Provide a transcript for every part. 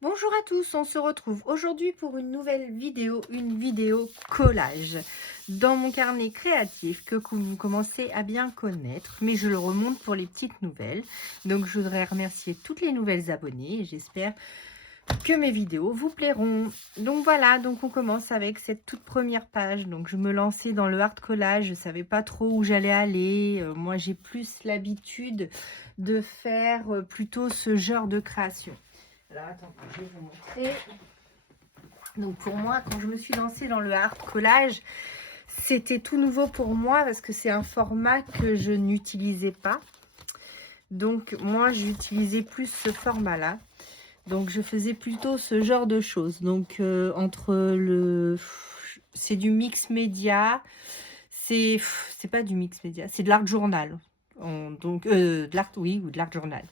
Bonjour à tous, on se retrouve aujourd'hui pour une nouvelle vidéo, une vidéo collage dans mon carnet créatif que vous commencez à bien connaître, mais je le remonte pour les petites nouvelles. Donc je voudrais remercier toutes les nouvelles abonnées et j'espère que mes vidéos vous plairont. Donc voilà, donc on commence avec cette toute première page. Donc je me lançais dans le hard collage, je ne savais pas trop où j'allais aller. Moi j'ai plus l'habitude de faire plutôt ce genre de création. Alors, attends, je vais vous montrer. Donc, pour moi, quand je me suis lancée dans le hard collage, c'était tout nouveau pour moi parce que c'est un format que je n'utilisais pas. Donc, moi, j'utilisais plus ce format-là. Donc, je faisais plutôt ce genre de choses. Donc, entre le... C'est du mix média. C'est pas du mix média, c'est de l'art journal. Donc, de l'art, oui, ou de l'art journal.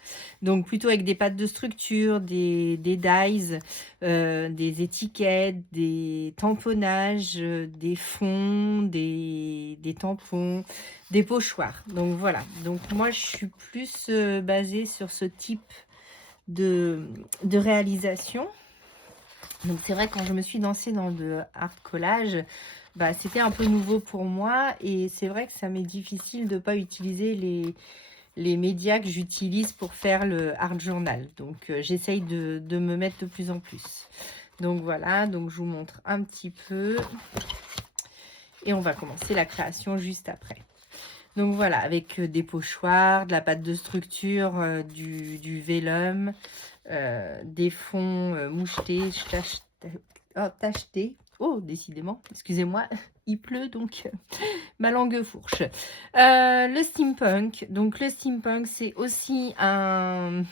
Donc, plutôt avec des pattes de structure, des dies, des étiquettes, des tamponnages, des fonds, des tampons, des pochoirs. Donc, voilà. Donc, moi, je suis plus basée sur ce type de réalisation. Donc c'est vrai, quand je me suis lancée dans le art collage, bah, c'était un peu nouveau pour moi et c'est vrai que ça m'est difficile de ne pas utiliser les médias que j'utilise pour faire le art journal. Donc j'essaye de me mettre de plus en plus. Donc voilà, donc je vous montre un petit peu et on va commencer la création juste après. Donc voilà, avec des pochoirs, de la pâte de structure, du vélum, des fonds mouchetés, tachetés. Oh, décidément, excusez-moi, il pleut donc ma langue fourche. Le steampunk. Donc le steampunk, c'est aussi un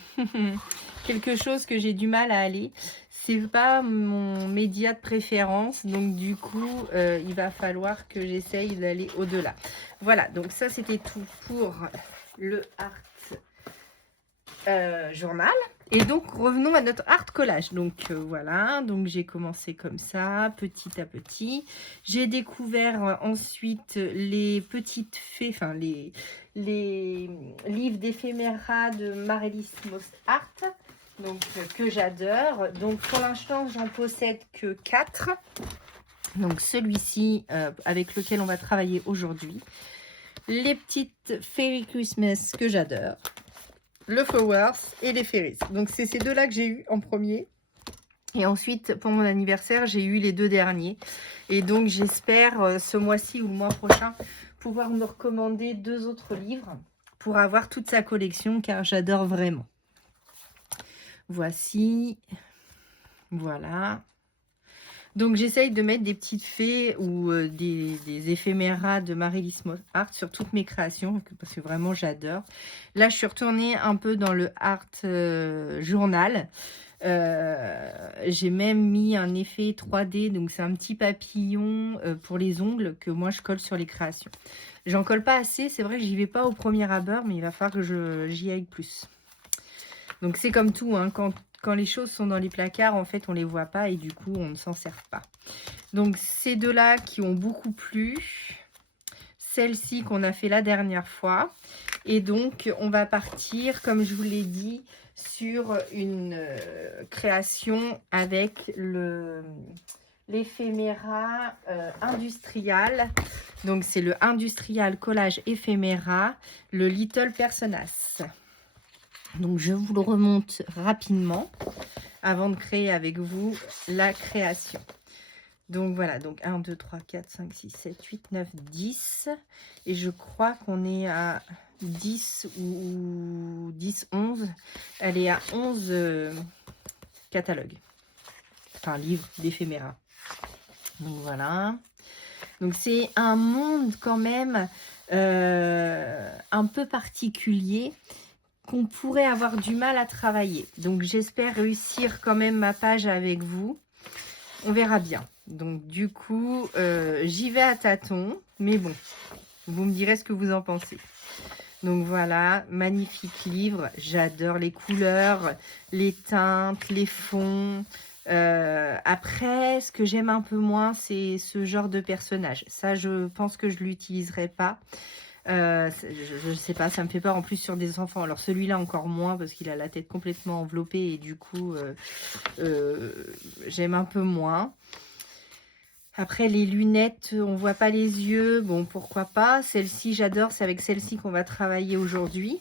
quelque chose que j'ai du mal à aller. C'est pas mon média de préférence, donc du coup, il va falloir que j'essaye d'aller au-delà. Voilà, donc ça c'était tout pour le art journal. Et donc revenons à notre art collage. Donc voilà, donc j'ai commencé comme ça, petit à petit. J'ai découvert ensuite les petites fées, enfin les livres d'éphéméra de Marélis Most Art, donc que j'adore. Donc pour l'instant j'en possède que 4. Donc celui-ci avec lequel on va travailler aujourd'hui. Les petites Fairy Christmas que j'adore. Le Flowers et les Fairies. Donc c'est ces deux-là que j'ai eu en premier. Et ensuite, pour mon anniversaire, j'ai eu les 2 derniers. Et donc j'espère ce mois-ci ou le mois prochain pouvoir me recommander 2 autres livres pour avoir toute sa collection, car j'adore vraiment. Voici. Voilà. Donc j'essaye de mettre des petites fées ou des éphéméras de Marélis Art sur toutes mes créations parce que vraiment j'adore. Là je suis retournée un peu dans le art journal. J'ai même mis un effet 3D, donc c'est un petit papillon pour les ongles que moi je colle sur les créations. J'en colle pas assez, c'est vrai que j'y vais pas au premier abord, mais il va falloir que j'y aille plus. Donc c'est comme tout, hein, quand les choses sont dans les placards, en fait, on les voit pas et du coup, on ne s'en sert pas. Donc ces deux-là qui ont beaucoup plu, celle-ci qu'on a fait la dernière fois. Et donc, on va partir, comme je vous l'ai dit, sur une création avec l'éphéméra industrial. Donc, c'est le industrial collage éphéméra, le Little Personas. Donc, je vous le remonte rapidement avant de créer avec vous la création. Donc voilà, donc 1, 2, 3, 4, 5, 6, 7, 8, 9, 10. Et je crois qu'on est à 10 ou 10, 11. Elle est à 11 catalogues. Enfin, livres d'éphéméra. Donc voilà. Donc c'est un monde quand même un peu particulier qu'on pourrait avoir du mal à travailler. Donc j'espère réussir quand même ma page avec vous. On verra bien. Donc du coup, j'y vais à tâtons. Mais bon, vous me direz ce que vous en pensez. Donc voilà, magnifique livre. J'adore les couleurs, les teintes, les fonds. Après, ce que j'aime un peu moins, c'est ce genre de personnage. Ça, je pense que je ne l'utiliserai pas. Je sais pas, ça me fait peur en plus sur des enfants. Alors celui-là encore moins parce qu'il a la tête complètement enveloppée et du coup j'aime un peu moins. Après les lunettes, on voit pas les yeux, bon pourquoi pas. Celle-ci j'adore, c'est avec celle-ci qu'on va travailler aujourd'hui.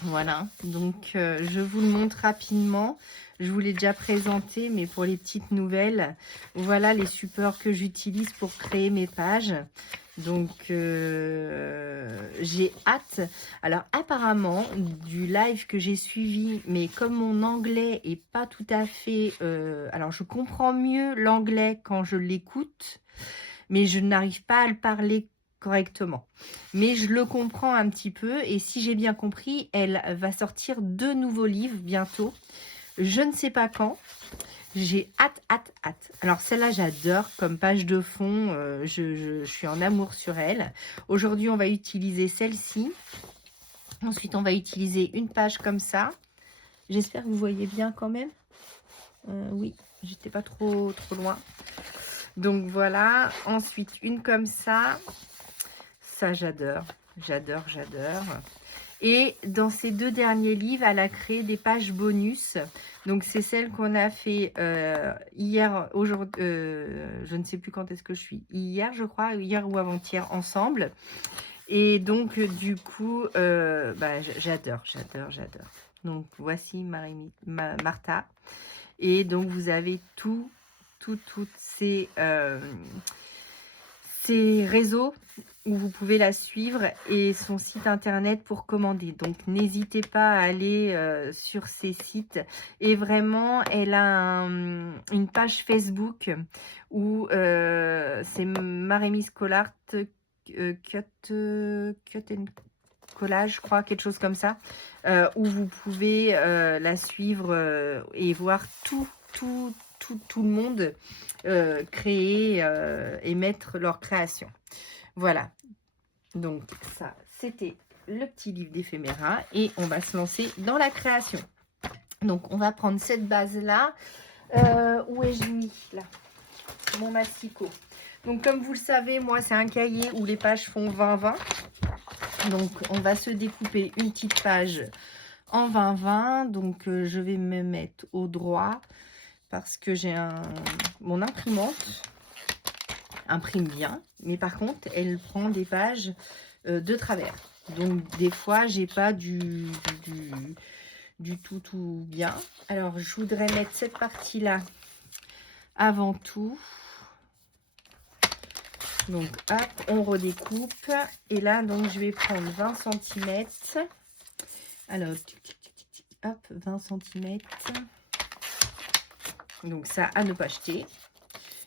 Voilà, donc je vous le montre rapidement. Je vous l'ai déjà présenté, mais pour les petites nouvelles, voilà les supports que j'utilise pour créer mes pages. Donc, j'ai hâte. Alors, apparemment, du live que j'ai suivi, mais comme mon anglais est pas tout à fait... alors, je comprends mieux l'anglais quand je l'écoute, mais je n'arrive pas à le parler correctement. Mais je le comprends un petit peu, et si j'ai bien compris, elle va sortir 2 nouveaux livres bientôt. Je ne sais pas quand. J'ai hâte, hâte, hâte. Alors celle-là, j'adore comme page de fond. Je suis en amour sur elle. Aujourd'hui, on va utiliser celle-ci. Ensuite, on va utiliser une page comme ça. J'espère que vous voyez bien quand même. Oui, j'étais pas trop loin. Donc voilà. Ensuite, une comme ça. Ça, j'adore. J'adore, j'adore. Et dans ces 2 derniers livres, elle a créé des pages bonus. Donc, c'est celle qu'on a fait hier, aujourd'hui, je ne sais plus quand est-ce que je suis. Hier, je crois, hier ou avant-hier, ensemble. Et donc, du coup, j'adore, j'adore, j'adore. Donc, voici Martha. Et donc, vous avez toutes ces réseaux où vous pouvez la suivre et son site internet pour commander. Donc n'hésitez pas à aller sur ces sites. Et vraiment, elle a une page Facebook où c'est Marémis Collard Cut and Collage, je crois, quelque chose comme ça, où vous pouvez la suivre et voir tout le monde créer et mettre leur création. Voilà, donc ça, c'était le petit livre d'éphéméra et on va se lancer dans la création. Donc, on va prendre cette base-là. Où ai-je mis, là, mon massicot? Donc, comme vous le savez, moi, c'est un cahier où les pages font 20-20. Donc, on va se découper une petite page en 20-20. Donc, je vais me mettre au droit parce que j'ai mon imprimante imprime bien, mais par contre elle prend des pages de travers, donc des fois j'ai pas du tout bien. Alors je voudrais mettre cette partie là avant tout, donc hop, on redécoupe et là donc je vais prendre 20 cm. Alors hop, 20 cm, donc ça à ne pas jeter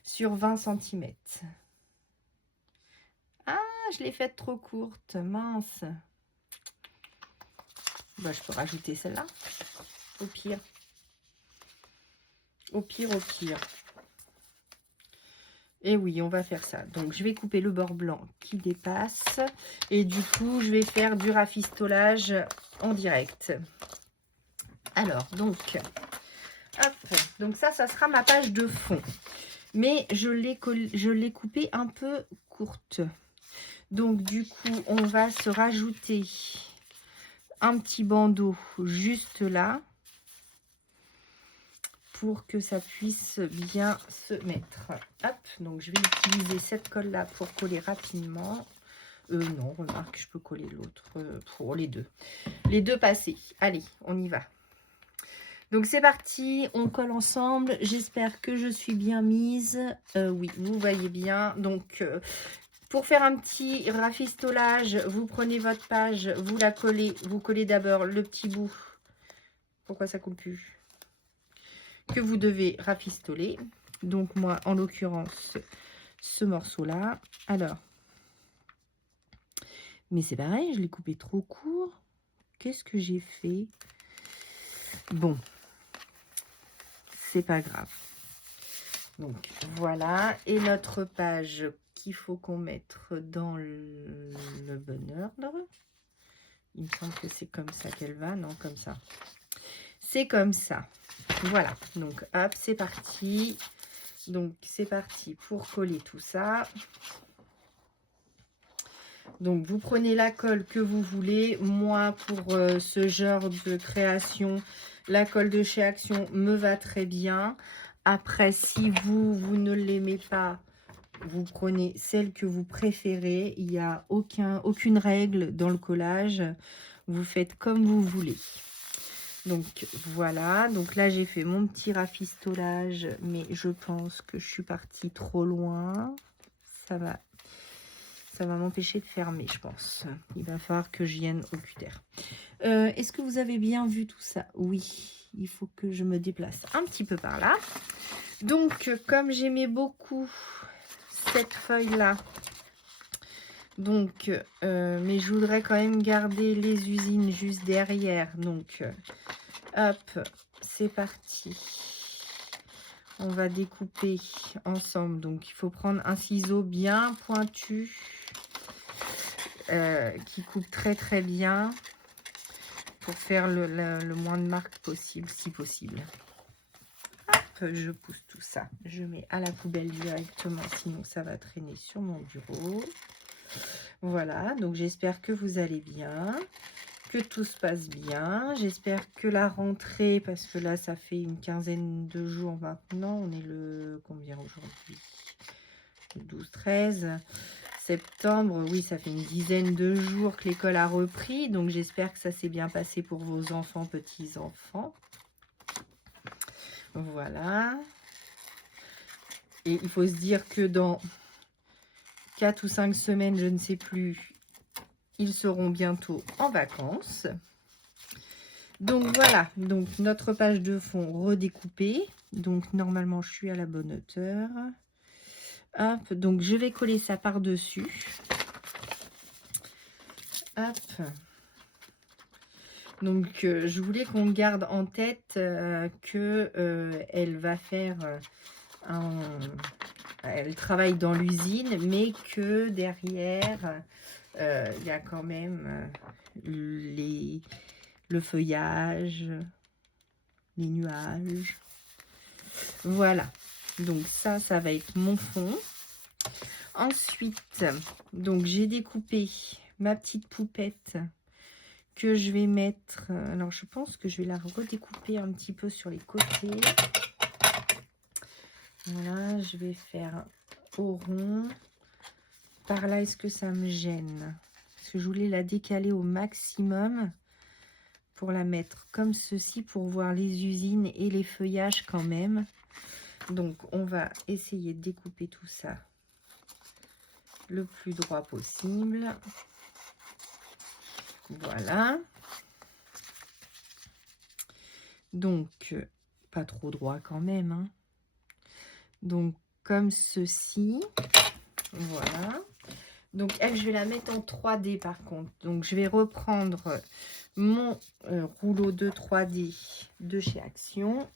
sur 20 cm. Je l'ai faite trop courte, mince. Bah, je peux rajouter celle-là, au pire. Au pire. Et oui, on va faire ça. Donc, je vais couper le bord blanc qui dépasse. Et du coup, je vais faire du rafistolage en direct. Alors, donc, hop. Donc ça sera ma page de fond. Mais je l'ai coupée un peu courte. Donc, du coup, on va se rajouter un petit bandeau juste là pour que ça puisse bien se mettre. Hop, donc je vais utiliser cette colle là pour coller rapidement. Non, remarque, je peux coller l'autre pour les deux passés. Allez, on y va. Donc c'est parti, on colle ensemble. J'espère que je suis bien mise. Oui, vous voyez bien. Donc pour faire un petit rafistolage, vous prenez votre page, vous la collez. Vous collez d'abord le petit bout. Pourquoi ça coule plus? Que vous devez rafistoler. Donc moi, en l'occurrence, ce morceau-là. Alors, mais c'est pareil, je l'ai coupé trop court. Qu'est-ce que j'ai fait? Bon, c'est pas grave. Donc voilà, et notre page qu'il faut qu'on mette dans le bon ordre. Il me semble que c'est comme ça qu'elle va, non, comme ça. C'est comme ça. Voilà, donc hop, c'est parti. Donc c'est parti pour coller tout ça. Donc, vous prenez la colle que vous voulez. Moi, pour ce genre de création, la colle de chez Action me va très bien. Après, si vous ne l'aimez pas, vous prenez celle que vous préférez. Il n'y a aucune règle dans le collage. Vous faites comme vous voulez. Donc, voilà. Donc là, j'ai fait mon petit rafistolage. Mais je pense que je suis partie trop loin. Ça va m'empêcher de fermer, je pense. Il va falloir que je vienne au cutter. Est-ce que vous avez bien vu tout ça? Oui, il faut que je me déplace un petit peu par là. Donc, comme j'aimais beaucoup cette feuille-là, donc, mais je voudrais quand même garder les usines juste derrière. Donc, hop, c'est parti. On va découper ensemble. Donc, il faut prendre un ciseau bien pointu. Qui coupe très bien pour faire le moins de marques possible, si possible. Hop, je pousse tout ça. Je mets à la poubelle directement, sinon ça va traîner sur mon bureau. Voilà, donc j'espère que vous allez bien, que tout se passe bien. J'espère que la rentrée, parce que là, ça fait une quinzaine de jours maintenant. On est le combien aujourd'hui? 12-13 septembre, oui, ça fait une dizaine de jours que l'école a repris, donc j'espère que ça s'est bien passé pour vos enfants, petits-enfants. Voilà. Et il faut se dire que dans 4 ou 5 semaines, je ne sais plus, ils seront bientôt en vacances. Donc voilà, donc notre page de fond redécoupée. Donc normalement, je suis à la bonne hauteur. Hop, donc je vais coller ça par-dessus. Hop. Donc, je voulais qu'on garde en tête qu'elle va faire elle travaille dans l'usine, mais que derrière, il y a quand même le feuillage, les nuages. Voilà. Donc, ça va être mon fond. Ensuite, donc j'ai découpé ma petite poupette que je vais mettre. Alors, je pense que je vais la redécouper un petit peu sur les côtés. Voilà, je vais faire au rond. Par là, est-ce que ça me gêne? Parce que je voulais la décaler au maximum pour la mettre comme ceci, pour voir les usines et les feuillages quand même. Donc, on va essayer de découper tout ça le plus droit possible. Voilà. Donc, pas trop droit quand même. Hein. Donc, comme ceci. Voilà. Donc, elle, je vais la mettre en 3D par contre. Donc, je vais reprendre mon rouleau de 3D de chez Action.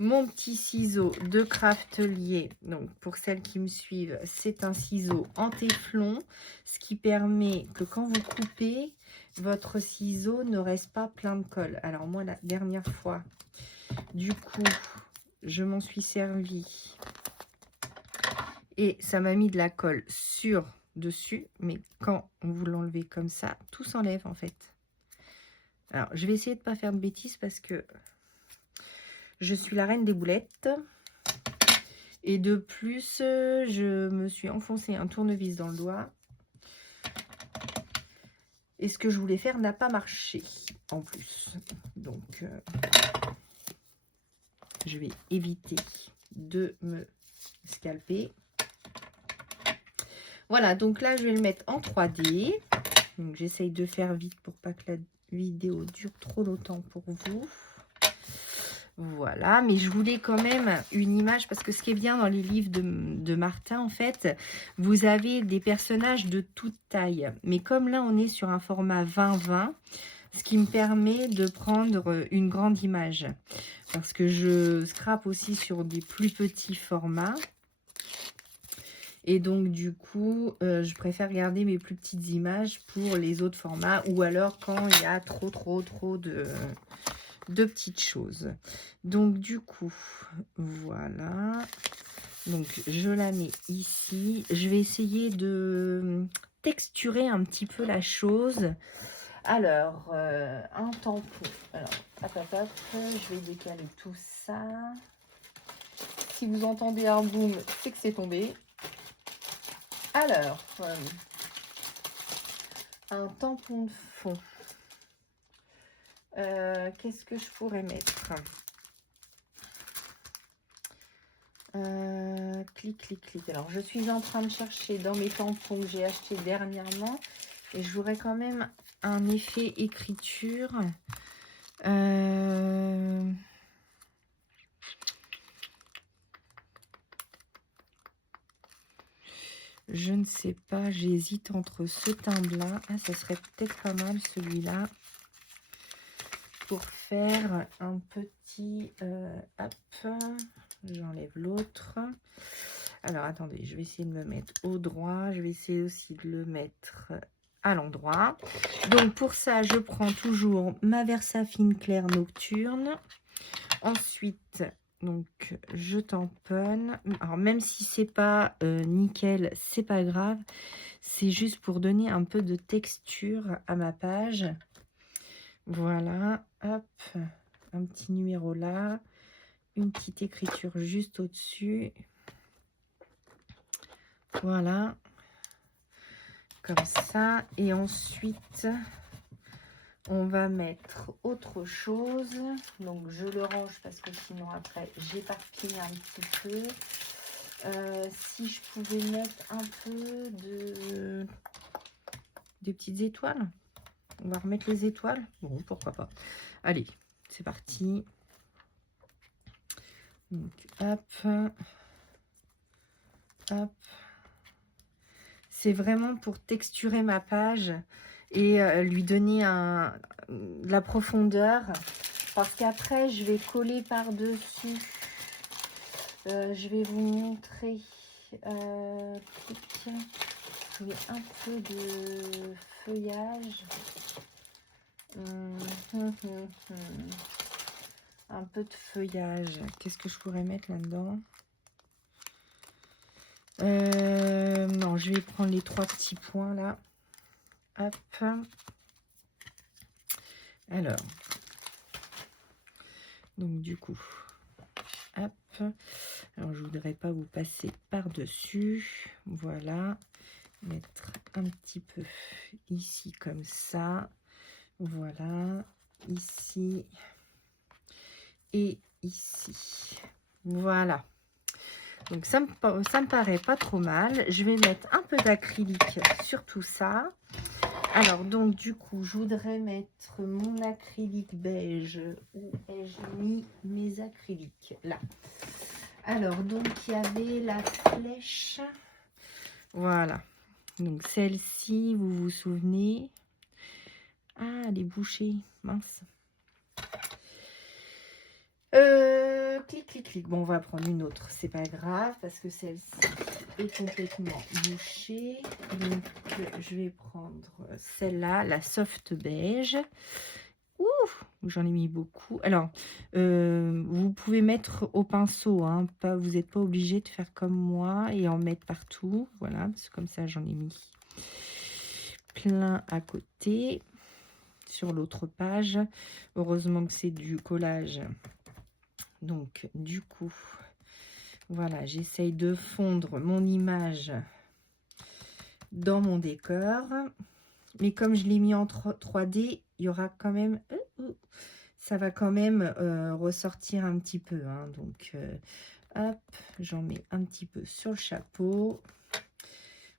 Mon petit ciseau de Craftelier, donc pour celles qui me suivent, c'est un ciseau en téflon, ce qui permet que quand vous coupez, votre ciseau ne reste pas plein de colle. Alors moi, la dernière fois, du coup, je m'en suis servi et ça m'a mis de la colle sur dessus, mais quand vous l'enlevez comme ça, tout s'enlève en fait. Alors, je vais essayer de ne pas faire de bêtises parce que je suis la reine des boulettes. Et de plus, je me suis enfoncé un tournevis dans le doigt. Et ce que je voulais faire n'a pas marché en plus. Donc, je vais éviter de me scalper. Voilà, donc là, je vais le mettre en 3D. Donc, j'essaye de faire vite pour pas que la vidéo dure trop longtemps pour vous. Voilà, mais je voulais quand même une image, parce que ce qui est bien dans les livres de Martin, en fait, vous avez des personnages de toute taille. Mais comme là, on est sur un format 20-20, ce qui me permet de prendre une grande image. Parce que je scrape aussi sur des plus petits formats. Et donc, du coup, je préfère garder mes plus petites images pour les autres formats. Ou alors quand il y a trop de petites choses. Donc, du coup, voilà. Donc, je la mets ici. Je vais essayer de texturer un petit peu la chose. Alors, un tampon. Alors, hop, je vais décaler tout ça. Si vous entendez un boom, c'est que c'est tombé. Alors, un tampon de fond. Qu'est-ce que je pourrais mettre? Clic, clic, clic. Alors, je suis en train de chercher dans mes tampons que j'ai achetés dernièrement. Et je voudrais quand même un effet écriture. Je ne sais pas, j'hésite entre ce timbre-là. Ah, ça serait peut-être pas mal celui-là. Pour faire un petit... hop, j'enlève l'autre. Alors, attendez, je vais essayer de me mettre au droit. Je vais essayer aussi de le mettre à l'endroit. Donc, pour ça, je prends toujours ma Versafine Clair Nocturne. Ensuite, donc, je tamponne. Alors, même si c'est pas nickel, c'est pas grave. C'est juste pour donner un peu de texture à ma page. Voilà, hop, un petit numéro là. Une petite écriture juste au-dessus. Voilà, comme ça. Et ensuite, on va mettre autre chose. Donc, je le range parce que sinon, après, j'éparpille un petit peu. Si je pouvais mettre un peu des petites étoiles. On va remettre les étoiles. Bon, pourquoi pas. Allez, c'est parti. Donc, hop. Hop. C'est vraiment pour texturer ma page et lui donner de la profondeur. Parce qu'après, je vais coller par-dessus. Je vais vous montrer. Je mets un peu de feuillage. Un peu de feuillage. Qu'est-ce que je pourrais mettre là-dedans? Non, je vais prendre les 3 petits points là. Hop. Alors. Donc du coup. Hop. Alors je voudrais pas vous passer par-dessus. Voilà. Mettre un petit peu ici comme ça. Voilà. Ici. Et ici. Voilà. Donc ça me paraît pas trop mal. Je vais mettre un peu d'acrylique sur tout ça. Alors donc du coup, je voudrais mettre mon acrylique beige. Où ai-je mis mes acryliques? Là. Alors donc il y avait la flèche. Voilà. Donc celle-ci, vous vous souvenez? Ah, elle est bouchée. Mince. Clic, clic, clic. Bon, on va prendre une autre. C'est pas grave parce que celle-ci est complètement bouchée. Donc, je vais prendre celle-là, la soft beige. Ouh, j'en ai mis beaucoup. Alors, vous pouvez mettre au pinceau. Hein, pas, vous n'êtes pas obligé de faire comme moi et en mettre partout. Voilà, parce que comme ça, j'en ai mis plein à côté sur l'autre page. Heureusement que c'est du collage. Donc, du coup, voilà, j'essaye de fondre mon image dans mon décor. Mais comme je l'ai mis en 3D, il y aura quand même... ça va quand même ressortir un petit peu. Hein. Donc, hop, j'en mets un petit peu sur le chapeau.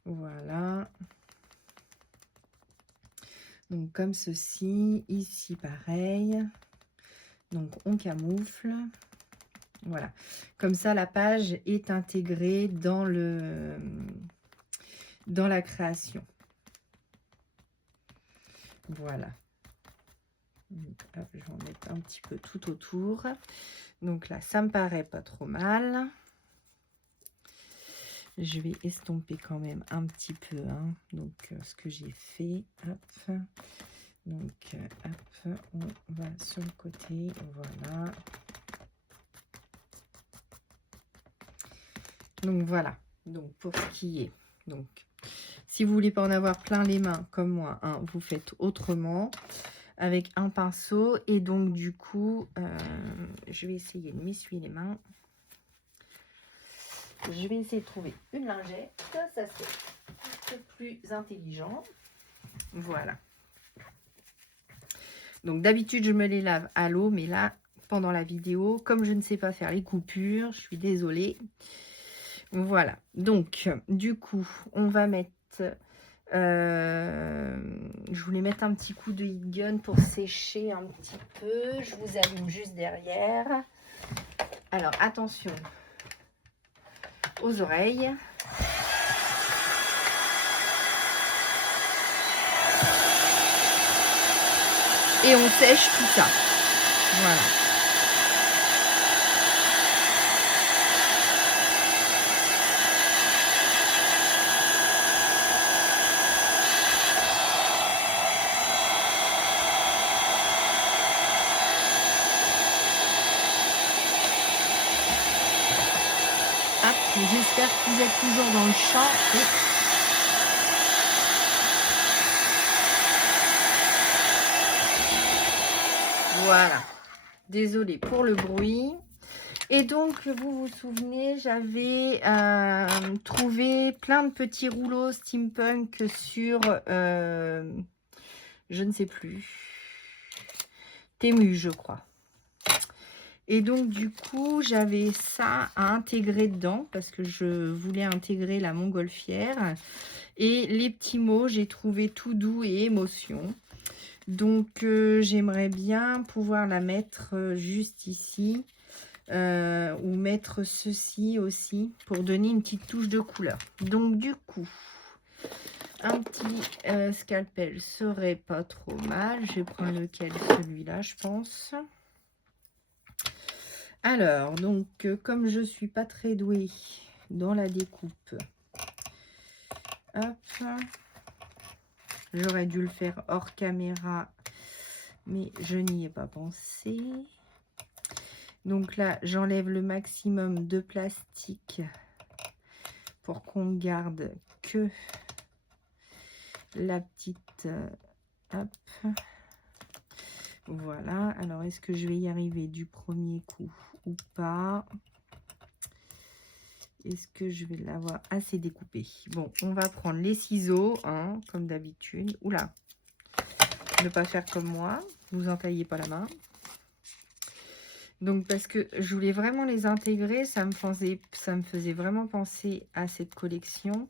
Voilà. Donc, comme ceci. Ici, pareil. Donc, on camoufle. Voilà, comme ça la page est intégrée dans la création. Voilà. Hop, je vais en mettre un petit peu tout autour. Donc là, ça me paraît pas trop mal. Je vais estomper quand même un petit peu. Hein. Donc, ce que j'ai fait. Hop. Donc, hop, on va sur le côté. Voilà. Donc voilà, donc pour ce qui est. Donc, si vous voulez pas en avoir plein les mains comme moi, hein, vous faites autrement avec un pinceau. Et donc du coup, je vais essayer de m'essuyer les mains. Je vais essayer de trouver une lingette, ça c'est un peu plus intelligent. Voilà. Donc d'habitude je me les lave à l'eau, mais là pendant la vidéo, comme je ne sais pas faire les coupures, je suis désolée. Voilà, donc du coup on va mettre, je voulais mettre un petit coup de heat gun pour sécher un petit peu. Je vous allume juste derrière. Alors attention aux oreilles. Et on sèche tout ça. Voilà. J'espère que vous êtes toujours dans le champ. Voilà. Désolée pour le bruit. Et donc, vous vous souvenez, j'avais trouvé plein de petits rouleaux steampunk sur, je ne sais plus, Temu, je crois. Et donc, du coup, j'avais ça à intégrer dedans parce que je voulais intégrer la montgolfière. Et les petits mots, j'ai trouvé tout doux et émotion. Donc, j'aimerais bien pouvoir la mettre juste ici. Ou mettre ceci aussi pour donner une petite touche de couleur. Donc, du coup, un petit scalpel serait pas trop mal. Je vais prendre lequel? Celui-là, je pense. Alors, donc, comme je suis pas très douée dans la découpe, hop, j'aurais dû le faire hors caméra, mais je n'y ai pas pensé. Donc là, j'enlève le maximum de plastique pour qu'on garde que la petite hop. Voilà. Alors, est-ce que je vais y arriver du premier coup ou pas? Est-ce que je vais l'avoir assez découpé? Bon, on va prendre les ciseaux, hein, comme d'habitude. Oula, ne pas faire comme moi. Vous entaillez pas la main. Donc, parce que je voulais vraiment les intégrer, ça me faisait vraiment penser à cette collection.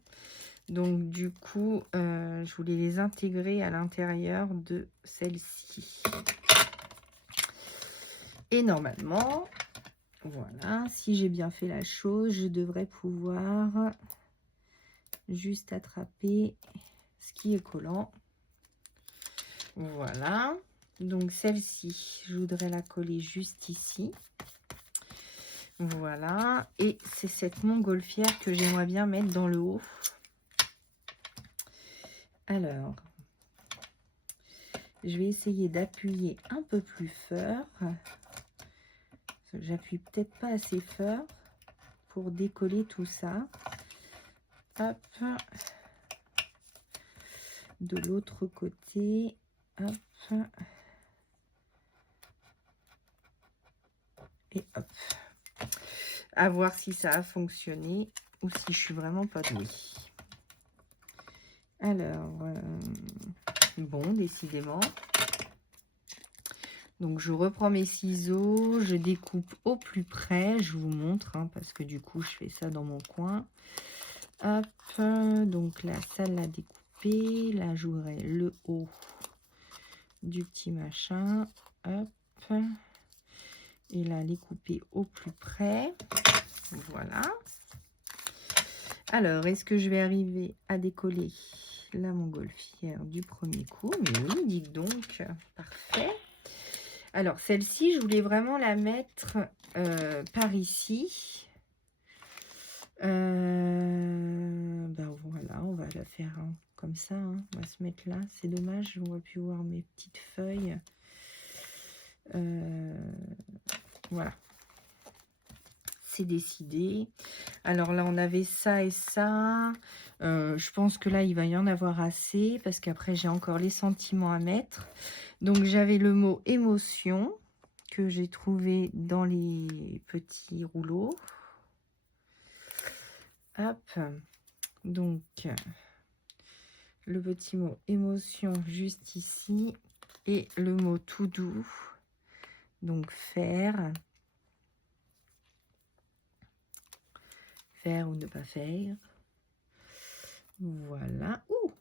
Donc, du coup, je voulais les intégrer à l'intérieur de celle-ci. Et normalement, voilà, si j'ai bien fait la chose, je devrais pouvoir juste attraper ce qui est collant. Voilà. Donc, celle-ci, je voudrais la coller juste ici. Voilà. Et c'est cette montgolfière que j'aimerais bien mettre dans le haut. Alors, je vais essayer d'appuyer un peu plus fort. J'appuie peut-être pas assez fort pour décoller tout ça. Hop. De l'autre côté. Hop. Et hop. À voir si ça a fonctionné ou si je suis vraiment pas douée. Alors, bon, décidément. Donc, je reprends mes ciseaux, je découpe au plus près, je vous montre, hein, parce que du coup, je fais ça dans mon coin. Hop, donc là, ça l'a découpé. Là, j'aurai le haut du petit machin. Hop. Et là, les couper au plus près. Voilà. Alors, est-ce que je vais arriver à décoller la montgolfière du premier coup? Mais oui, dites donc. Parfait. Alors, celle-ci, je voulais vraiment la mettre par ici. Ben voilà, on va la faire comme ça. Hein. On va se mettre là. C'est dommage, on va plus voir mes petites feuilles. Voilà. c'est décidé. Alors là, on avait ça et ça. Je pense que là, il va y en avoir assez parce qu'après, j'ai encore les sentiments à mettre. Donc, j'avais le mot émotion que j'ai trouvé dans les petits rouleaux. Hop. Donc, le petit mot émotion juste ici. Et le mot tout doux. Donc, faire. Faire ou ne pas faire. Voilà. Ouh.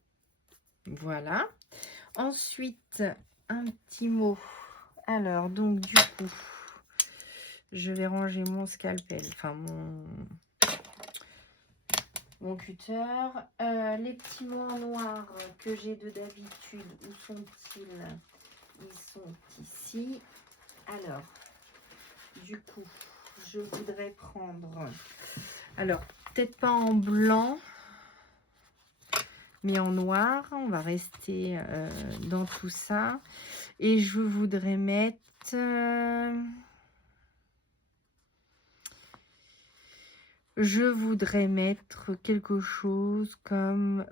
Voilà. Ensuite, un petit mot. Alors, donc, du coup, je vais ranger mon scalpel, enfin, mon cutter. Les petits mots en noir que j'ai de d'habitude, où sont-ils? Ils sont ici. Alors, du coup, je voudrais prendre... Alors, peut-être pas en blanc, mais en noir. On va rester dans tout ça. Et je voudrais mettre... je voudrais mettre quelque chose comme...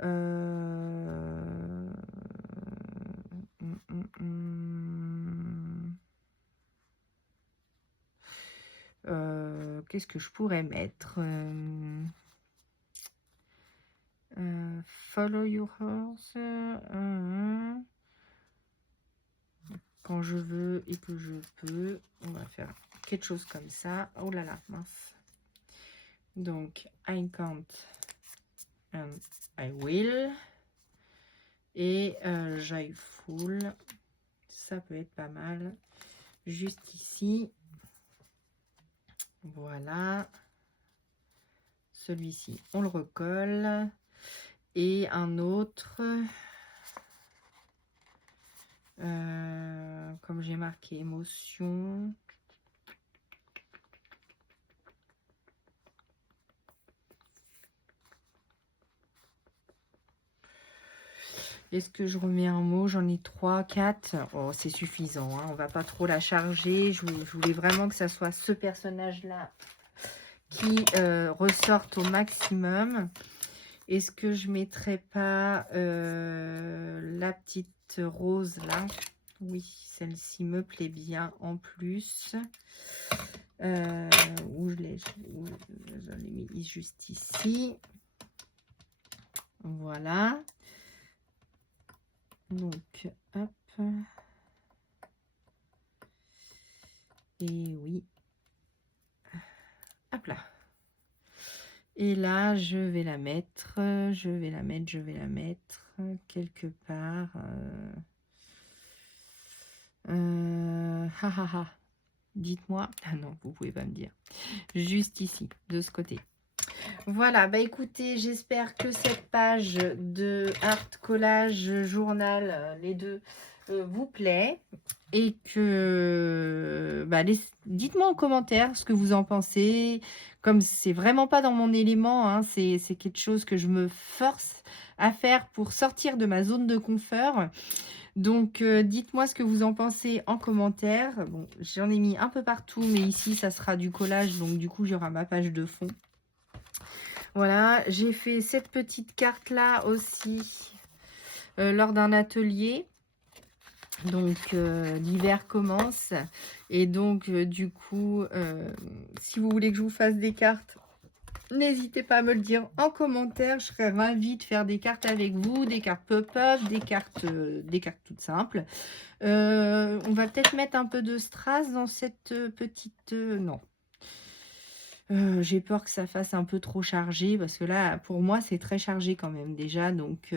qu'est-ce que je pourrais mettre? Follow your horse. Quand je veux et que je peux. On va faire quelque chose comme ça. Oh là là, mince. Donc, I can't and I will. Et joyful. Ça peut être pas mal. Juste ici. Voilà. Celui-ci, on le recolle. Et un autre. Comme j'ai marqué émotion. Est-ce que je remets un mot? J'en ai 3, 4. Oh, c'est suffisant. Hein. On va pas trop la charger. Je voulais vraiment que ça soit ce personnage-là qui ressorte au maximum. Est-ce que je mettrais pas la petite rose là? Oui, celle-ci me plaît bien en plus. Où je l'ai mis juste ici. Voilà. Donc, hop. Et oui. Hop là. Et là, je vais la mettre quelque part. Dites-moi. Ah non, vous pouvez pas me dire. Juste ici, de ce côté. Voilà, bah écoutez, j'espère que cette page de art collage journal, les deux, vous plaît. Et que bah, dites-moi en commentaire ce que vous en pensez. Comme c'est vraiment pas dans mon élément, hein, c'est quelque chose que je me force à faire pour sortir de ma zone de confort. Donc, dites-moi ce que vous en pensez en commentaire. Bon, j'en ai mis un peu partout, mais ici, ça sera du collage. Donc, du coup, il y aura ma page de fond. Voilà, j'ai fait cette petite carte-là aussi lors d'un atelier. Donc, l'hiver commence. Et donc, du coup, si vous voulez que je vous fasse des cartes, n'hésitez pas à me le dire en commentaire. Je serais ravie de faire des cartes avec vous, des cartes pop-up, des cartes toutes simples. On va peut-être mettre un peu de strass dans cette petite... non. J'ai peur que ça fasse un peu trop chargé parce que là, pour moi, c'est très chargé quand même déjà. Donc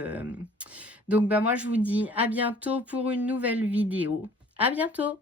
bah, moi, je vous dis à bientôt pour une nouvelle vidéo. À bientôt!